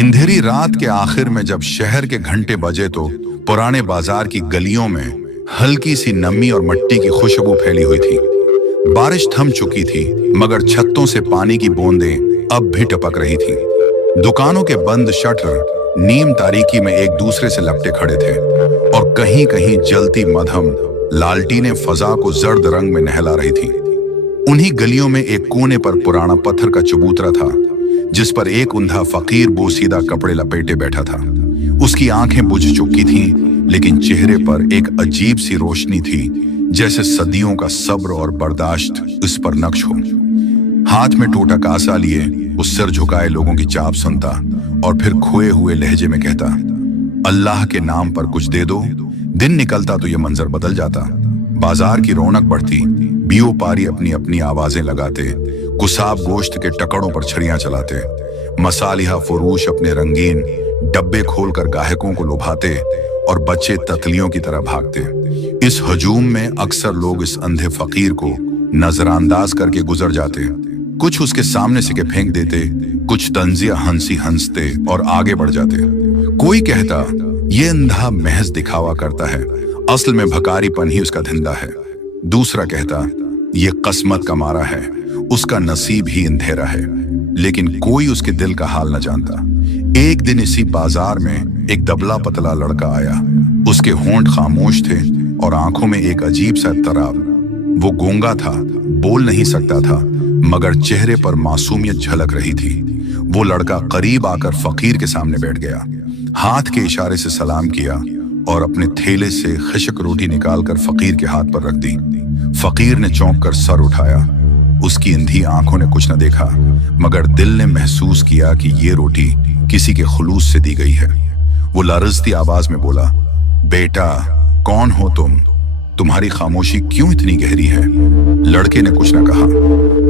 अंधेरी रात के आखिर में जब शहर के घंटे बजे तो पुराने बाजार की गलियों में हल्की सी नमी और मिट्टी की खुशबू फैली हुई थी। बारिश थम चुकी थी, मगर छत्तों से पानी की बूंदें अब भी टपक रही थी। दुकानों के बंद शटर नीम तारीकी में एक दूसरे से लपटे खड़े थे और कहीं कहीं जलती मध्यम लालटीनें फजा को जर्द रंग में नहला रही थी। उन्हीं गलियों में एक कोने पर पुराना पत्थर का चबूतरा था, जिस पर एक अंधा फकीर बोसीदा कपड़े लपेटे बैठा था। उसकी आंखें बुझ चुकी थीं, लेकिन चेहरे पर एक अजीब सी रोशनी थी, जैसे सदियों का सब्र और बर्दाश्त उस पर नक्श हो। हाथ में टूटा कासा लिए वो सिर झुकाए लोगों की चाप सुनता और फिर खोए हुए लहजे में कहता, अल्लाह के नाम पर कुछ दे दो। दिन निकलता तो ये मंजर बदल जाता। बाजार की रौनक बढ़ती, बियोपारी अपनी अपनी आवाजें लगाते, कुसाब गोश्त के टकड़ों पर छड़ियां चलाते, मसालिहा फरोश अपने रंगीन डब्बे खोलकर गाहकों को लुभाते और बच्चे ततलियों की तरह भागते। इस हजूम में अक्सर लोग इस अंधे फकीर को नजरअंदाज करके गुजर जाते, कुछ उसके सामने से के फेंक देते, कुछ तंजिया हंसी हंसते और आगे बढ़ जाते। कोई कहता ये अंधा महज दिखावा करता है, असल में भकारीपन ही उसका धंधा है। दूसरा कहता ये किस्मत का मारा है, उसका नसीब ही अंधेरा है। लेकिन कोई उसके दिल का हाल न जानता। एक दिन इसी बाजार में एक दबला पतला लड़का आया। उसके होंठ खामोश थे और आंखों में एक अजीब सा तराब। वो गूंगा था, बोल नहीं सकता था, मगर चेहरे पर मासूमियत झलक रही थी। वो लड़का करीब आकर फकीर के सामने बैठ गया, हाथ के इशारे से सलाम किया और अपने थैले से खिशक रोटी निकालकर फकीर के हाथ पर रख दी। फकीर ने चौंक कर सर उठाया। उसकी अंधी आंखों ने कुछ न देखा, मगर दिल ने महसूस किया कि ये रोटी किसी के खुलूस से दी गई है। वो लरजती आवाज में बोला, बेटा कौन हो तुम? तुम्हारी खामोशी क्यों इतनी गहरी है? लड़के ने कुछ न कहा,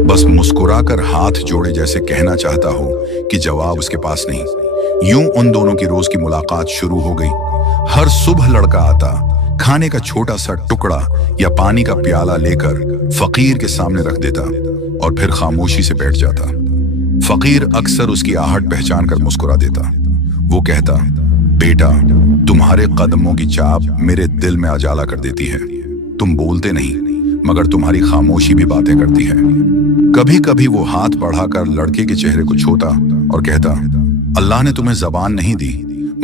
बस मुस्कुराकर हाथ जोड़े जैसे कहना चाहता हो कि जवाब उसके पास नहीं। यूं उन दोनों की रोज की मुलाकात शुरू हो गई। हर सुबह लड़का आता, खाने का छोटा सा टुकड़ा या पानी का प्याला लेकर फकीर के सामने रख देता और फिर खामोशी से बैठ जाता। फकीर अक्सर उसकी आहट पहचान कर मुस्कुरा देता। वो कहता, बेटा तुम्हारे कदमों की चाप मेरे दिल में उजाला कर देती है। तुम बोलते नहीं, मगर तुम्हारी खामोशी भी बातें करती है। कभी कभी वो हाथ बढ़ाकर लड़के के चेहरे को छूता और कहता, अल्लाह ने तुम्हें जबान नहीं दी,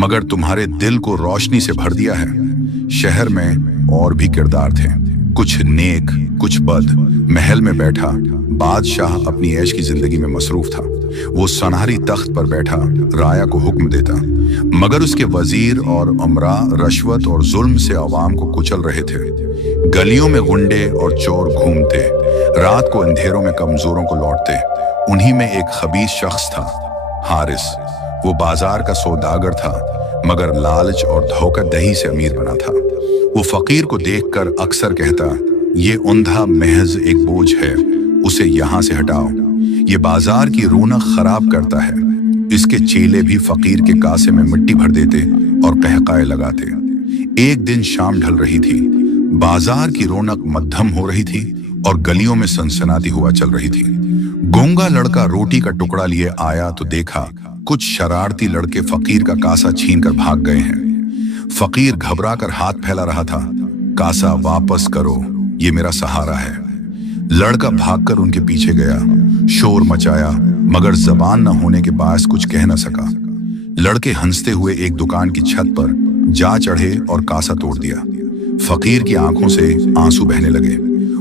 मगर तुम्हारे दिल को रोशनी से भर दिया है। शहर में और भी किरदार थे, कुछ नेक कुछ बद। महल में बैठा बादशाह अपनी ऐश की जिंदगी में मसरूफ था। वो सनहरी तख्त पर बैठा राया को हुक्म देता, मगर उसके वजीर और उमरा रश्वत और जुल्म से अवाम को कुचल रहे थे। गलियों में गुंडे और चोर घूमते, रात को अंधेरों में कमजोरों को लौटते। उन्हीं में एक खबीस शख्स था, हारिस। वो बाजार का सौदागर था, मगर लालच और धोखाधड़ी से अमीर बना था। वो फकीर को देखकर अक्सर कहता, ये अंधा महज एक बोझ है, उसे यहाँ से हटाओ। ये बाजार की रौनक खराब करता है। इसके चेले भी फकीर के कासे में मिट्टी भर देते और कहकाए लगाते। एक दिन शाम ढल रही थी, बाजार की रौनक मध्यम हो रही थी और गलियों में सनसनाती हुआ चल रही थी। गूंगा लड़का रोटी का टुकड़ा लिए आया तो देखा कुछ शरारती लड़के फकीर का कासा छीनकर भाग गए हैं। फकीर घबराकर हाथ फैला रहा था, कासा वापस करो, ये मेरा सहारा है। लड़का भागकर उनके पीछे गया, शोर मचाया, मगर जबान न होने के बायस कुछ कह न सका। लड़के हंसते हुए एक दुकान की छत पर जा चढ़े और कासा तोड़ दिया। फकीर की आंखों से आंसू बहने लगे।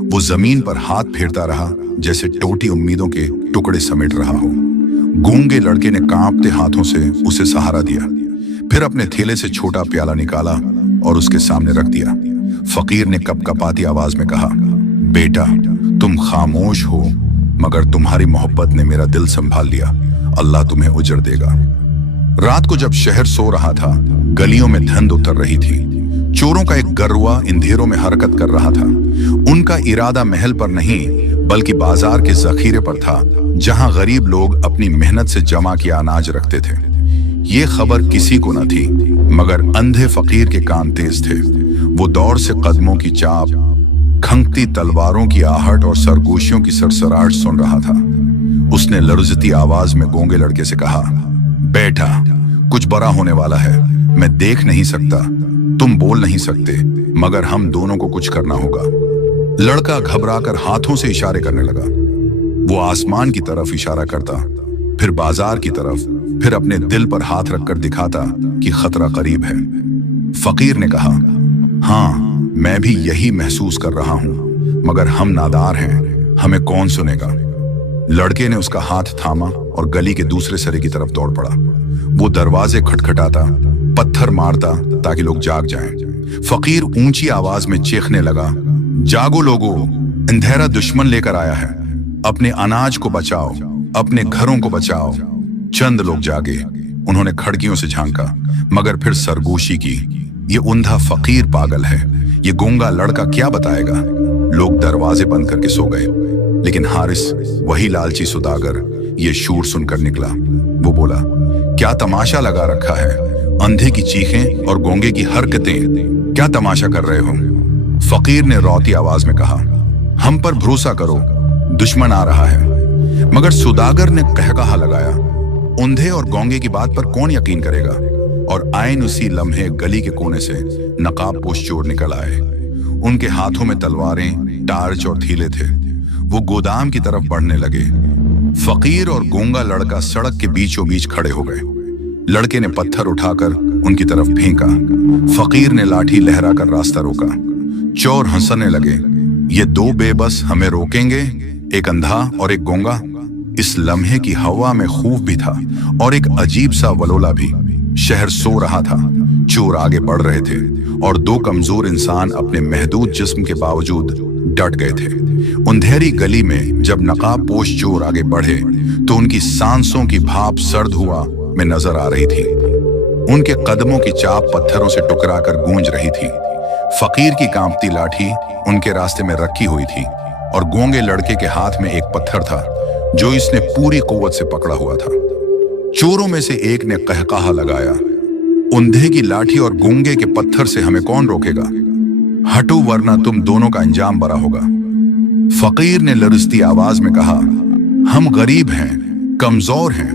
वो जमीन पर हाथ फेरता रहा, जैसे टूटी उम्मीदों के टुकड़े समेट रहा हो। गूंगे लड़के ने कांपते हाथों से उसे सहारा दिया, फिर अपने थैले से छोटा प्याला निकाला और उसके सामने रख दिया। फकीर ने कपकपाती आवाज में कहा, बेटा तुम खामोश हो, मगर तुम्हारी मोहब्बत ने मेरा दिल संभाल लिया। अल्लाह तुम्हें उजर देगा। रात को जब शहर सो रहा था, गलियों में धुंध उतर रही थी। चोरों का एक गरुआ अंधेरों में हरकत कर रहा था। उनका इरादा महल पर नहीं, बल्कि बाजार के जखीरे पर था, जहां गरीब लोग अपनी मेहनत से जमा किया अनाज रखते थे। ये खबर किसी को न थी, मगर अंधे फकीर के कान तेज थे। वो दौड़ से कदमों की चाप, खंगती तलवारों की आहट और सरगोशियों की सरसराहट सुन रहा था। उसने लर्जती आवाज में गूंगे लड़के से कहा, बेटा कुछ बड़ा होने वाला है। मैं देख नहीं सकता, तुम बोल नहीं सकते, मगर हम दोनों को कुछ करना होगा। लड़का घबराकर हाथों से इशारे करने लगा। वो आसमान की तरफ इशारा करता, फिर बाजार की तरफ, फिर अपने दिल पर हाथ रखकर दिखाता कि खतरा करीब है। फकीर ने कहा, हाँ, मैं भी यही महसूस कर रहा हूं, मगर हम नादार हैं, हमें कौन सुनेगा। लड़के ने उसका हाथ थामा और गली के दूसरे सिरे की तरफ दौड़ पड़ा। वो दरवाजे खटखटाता, पत्थर मारता ताकि लोग जाग जाएं। फकीर ऊंची आवाज में चीखने लगा, जागो लोगों, अंधेरा दुश्मन लेकर आया है। अपने अनाज को बचाओ, अपने घरों को बचाओ। चंद लोग जागे। उन्होंने खिड़कियों से झांका, मगर फिर सरगोशी की, ये ऊंधा फकीर पागल है, ये गूंगा लड़का क्या बताएगा। लोग दरवाजे बंद करके सो गए, लेकिन हारिस, वही लालची सौदागर, ये शूर सुनकर निकला। वो बोला, क्या तमाशा लगा रखा है? अंधे की चीखें और गूंगे की हरकतें, क्या तमाशा कर रहे हो? फकीर ने रौती आवाज में कहा, हम पर भरोसा करो, दुश्मन आ रहा है। मगर सौदागर ने कहकहा लगाया, अंधे और गूंगे की बात पर कौन यकीन करेगा? और आइन उसी लम्हे गली के कोने से नकाब पोश चोर निकल आए। उनके हाथों में तलवारें, टार्च और थीले थे। वो गोदाम की तरफ बढ़ने लगे। फकीर और गूंगा लड़का सड़क के बीचों बीच खड़े हो गए। लड़के ने पत्थर उठाकर उनकी तरफ फेंका। फकीर ने लाठी लहराकर रास्ता रोका। चोर हंसने लगे, ये दो बेबस हमें रोकेंगे, एक अंधा और एक गूंगा। इस लम्हे की हवा में खूफ भी था और एक अजीब सा वलोला भी। शहर सो रहा था, चोर आगे बढ़ रहे थे और दो कमजोर इंसान अपने महदूद जिस्म के बावजूद डट गए थे। अंधेरी गली में जब नकाब पोश चोर आगे बढ़े तो उनकी सांसों की भाप सर्द हुआ में नजर आ रही थी। उनके कदमों की चाप पत्थरों से टकराकर गूंज रही थी। फकीर की कांपती लाठी उनके रास्ते में रखी हुई थी और गूंगे लड़के के हाथ में एक पत्थर था जो इसने पूरी कुव्वत से पकड़ा हुआ था। चोरों में से एक ने कहकहा लगाया, अंधे की लाठी और गूंगे के पत्थर से हमें कौन रोकेगा? हटो वरना तुम दोनों का अंजाम बड़ा होगा। फकीर ने लरजती आवाज में कहा, हम गरीब हैं, कमजोर हैं,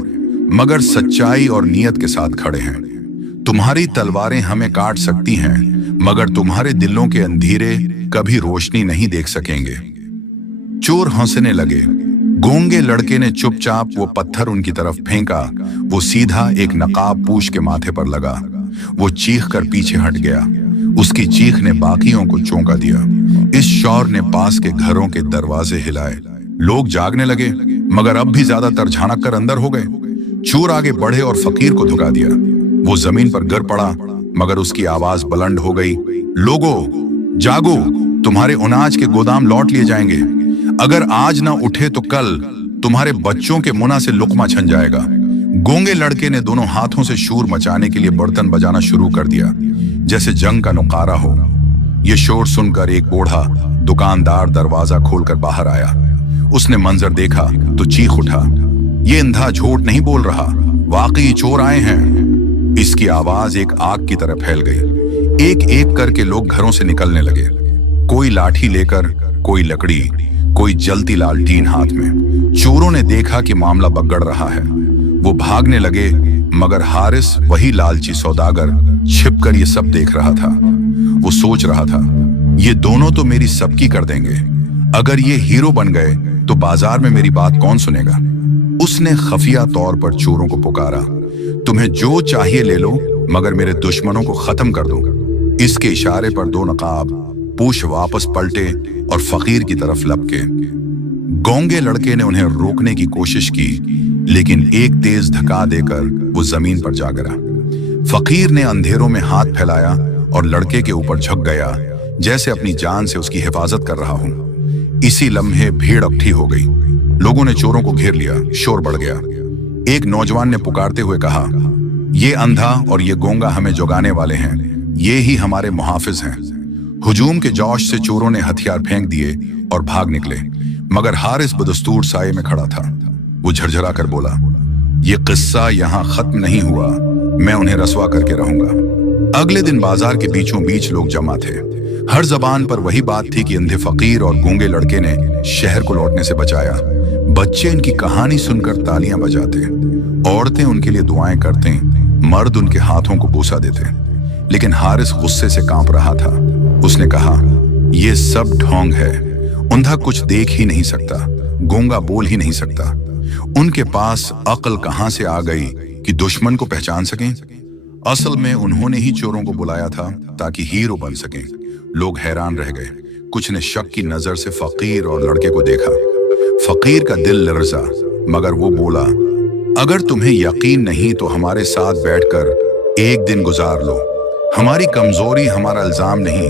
मगर सच्चाई और नियत के साथ खड़े हैं। तुम्हारी तलवारें हमें काट सकती हैं, मगर तुम्हारे दिलों के अंधेरे कभी रोशनी नहीं देख सकेंगे। चोर हंसने लगे। गूंगे लड़के ने चुपचाप वो पत्थर उनकी तरफ फेंका। वो सीधा एक नकाब पोश के माथे पर लगा। वो चीख कर पीछे हट गया। उसकी चीख ने बाकियों को चौंका दिया। इस शौर ने पास के घरों के दरवाजे हिलाए। लोग जागने लगे, मगर अब भी ज्यादातर झांक कर अंदर हो गए। चोर आगे बढ़े और फकीर को धुका दिया। वो जमीन पर गिर पड़ा, मगर उसकी आवाज बुलंद हो गई, लोगो, जागो, तुम्हारे अनाज के गोदाम लौट लिए जाएंगे। अगर आज ना उठे तो कल तुम्हारे बच्चों के मुना से लुकमा छन जाएगा। गूंगे लड़के ने दोनों हाथों से शोर मचाने के लिए बर्तन बजाना शुरू कर दिया, जैसे जंग का नुकारा हो। यह शोर सुनकर एक बूढ़ा दुकानदार दरवाजा खोलकर बाहर आया। उसने मंजर देखा तो चीख उठा, ये अंधा झूठ नहीं बोल रहा, वाकई चोर आए हैं। इसकी आवाज एक आग की तरह फैल गई। एक एक करके लोग घरों से निकलने लगे, कोई लाठी लेकर, कोई लकड़ी, कोई जलती लालटीन हाथ में। चोरों ने देखा कि मामला बिगड़ रहा है। वो भागने लगे, मगर हारिस, वही लालची सौदागर, छिपकर ये सब देख रहा था। वो सोच रहा था, ये दोनों तो मेरी सबकी कर देंगे। अगर ये हीरो बन गए तो बाजार में मेरी बात कौन सुनेगा? उसने खफिया तौर पर चोरों को पुकारा, तुम्हें जो चाहिए ले लो, मगर मेरे दुश्मनों को खत्म कर दो। इसके इशारे पर दो नकाब पोश वापस पलटे और फकीर की तरफ लपके। गूंगे लड़के ने उन्हें रोकने की कोशिश की, लेकिन एक तेज धक्का देकर वो जमीन पर जा गिरा। फकीर ने अंधेरों में हाथ फैलाया और लड़के के ऊपर झुक गया, जैसे अपनी जान से उसकी हिफाजत कर रहा हूं। इसी लम्हे भीड़ इकट्ठी हो गई। लोगों ने चोरों को घेर लिया। शोर बढ़ गया। एक नौजवान ने पुकारते हुए कहा, ये अंधा और ये गूंगा हमें जगाने वाले हैं, ये ही हमारे मुहाफिज हैं। हुजूम के जोश से चोरों ने हथियार फेंक दिए और भाग निकले, मगर हारिस बदस्तूर साये में खड़ा था। वो झरझरा कर बोला, ये किस्सा यहाँ खत्म नहीं हुआ, मैं उन्हें रसवा करके रहूंगा। अगले दिन बाजार के बीचों बीच लोग जमा थे। हर जबान पर वही बात थी कि अंधे फकीर और गूंगे लड़के ने शहर को लौटने से बचाया। बच्चे इनकी कहानी सुनकर तालियां बजाते, औरतें उनके लिए दुआएं करते, मर्द उनके हाथों को बोसा देते। लेकिन हारिस गुस्से से कांप रहा था। उसने कहा, यह सब ढोंग है। अंधा कुछ देख ही नहीं सकता, गूंगा बोल ही नहीं सकता। उनके पास अक्ल कहां से आ गई कि दुश्मन को पहचान सकें? असल में उन्होंने ही चोरों को बुलाया था ताकि हीरो बन सकें। लोग हैरान रह गए। कुछ ने शक की नजर से फकीर और लड़के को देखा। फकीर का दिल लर्जा, मगर वो बोला, अगर तुम्हें यकीन नहीं तो हमारे साथ बैठकर एक दिन गुजार लो। हमारी कमजोरी हमारा इल्जाम नहीं,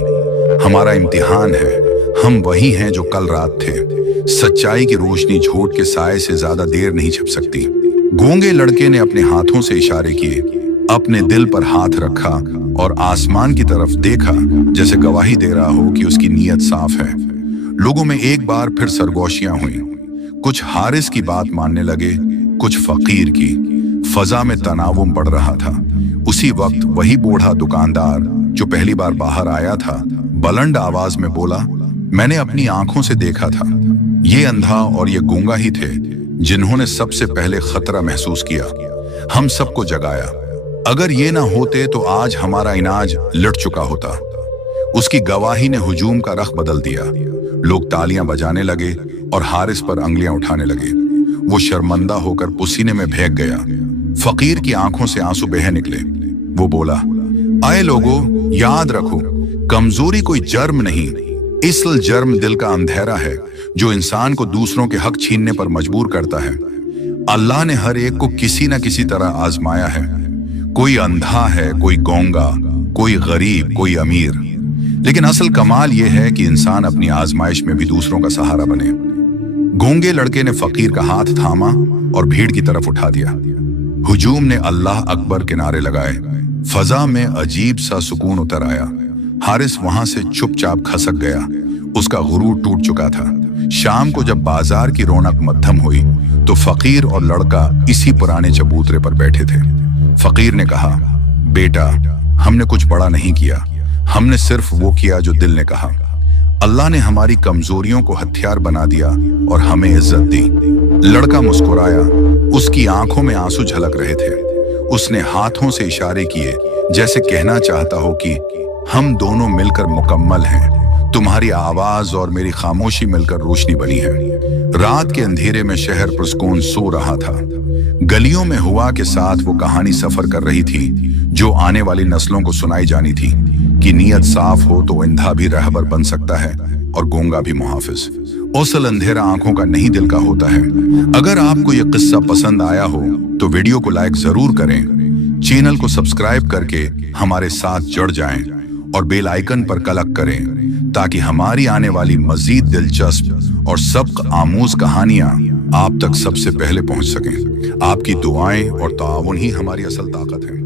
हमारा इम्तिहान है। हम वही हैं जो कल रात थे। सच्चाई की रोशनी झूठ के साए से ज्यादा देर नहीं छिप सकती। गूंगे लड़के ने अपने हाथों से इशारे किए, अपने दिल पर हाथ रखा और आसमान की तरफ देखा, जैसे गवाही दे रहा हो कि उसकी नीयत साफ है। लोगों में एक बार फिर सरगोशियां हुई। कुछ हारिस की बात मानने लगे, कुछ फकीर की। फजा में तनावुम बढ़ रहा था। उसी वक्त वही बूढ़ा दुकानदार जो पहली बार बाहर आया था, बुलंद आवाज में बोला, मैंने अपनी आंखों से देखा था। ये अंधा और ये गूंगा ही थे जिन्होंने सबसे पहले खतरा महसूस किया, हम सबको जगाया। अगर ये ना होते तो आज हमारा इनाज लट चुका होता। उसकी गवाही ने हुजूम का रख बदल दिया। लोग तालियां बजाने लगे और हारिस पर अंगलियां उठाने लगे। वो शर्मंदा होकर पसीने में भीग गया। फकीर की आंखों से आंसू बह निकले। वो बोला, आए लोगों, याद रखो, कमजोरी कोई जर्म नहीं, इसल जर्म दिल का अंधेरा है जो इंसान को दूसरों के हक छीनने पर मजबूर करता है। अल्लाह ने हर एक को किसी न किसी तरह आजमाया है। कोई अंधा है, कोई गूंगा, कोई गरीब, कोई अमीर। लेकिन असल कमाल यह है कि इंसान अपनी आजमाइश में भी दूसरों का सहारा बने। गूंगे लड़के ने फकीर का हाथ थामा और भीड़ की तरफ उठा दिया। हुजूम ने अल्लाह अकबर के नारे लगाए। फजा में अजीब सा सुकून उतर आया। हारिस वहां से चुपचाप खसक गया। उसका गुरूर टूट चुका था। शाम को जब बाजार की रौनक मध्यम हुई तो फकीर और लड़का इसी पुराने चबूतरे पर बैठे थे। फकीर ने कहा, बेटा, हमने कुछ बड़ा नहीं किया, हमने सिर्फ वो किया जो दिल ने कहा। अल्लाह ने हमारी कमजोरियों को हथियार बना दिया और हमें इज्जत दी। लड़का मुस्कुराया। उसकी आंखों में आंसू झलक रहे थे। उसने हाथों से इशारे किए, जैसे कहना चाहता हो कि हम दोनों मिलकर मुकम्मल हैं। तुम्हारी आवाज और मेरी खामोशी मिलकर रोशनी बनी है। रात के अंधेरे में शहर पुरस्कून सो रहा था। गलियों में हुआ के साथ वो कहानी सफर कर रही थी जो आने वाली नस्लों को सुनाई जानी थी कि नीयत साफ हो तो अंधा भी रहबर बन सकता है और गूंगा भी मुहाफिज। असल अंधेरा आंखों का नहीं, दिल का होता है। अगर आपको यह किस्सा पसंद आया हो तो वीडियो को लाइक जरूर करें। चैनल को सब्सक्राइब करके हमारे साथ जुड़ जाएं और बेल आइकन पर क्लिक करें ताकि हमारी आने वाली मजीद दिलचस्प और सबक आमूज कहानियां आप तक सबसे पहले पहुंच सकें। आपकी दुआएं और ताउन ही हमारी असल ताकत है।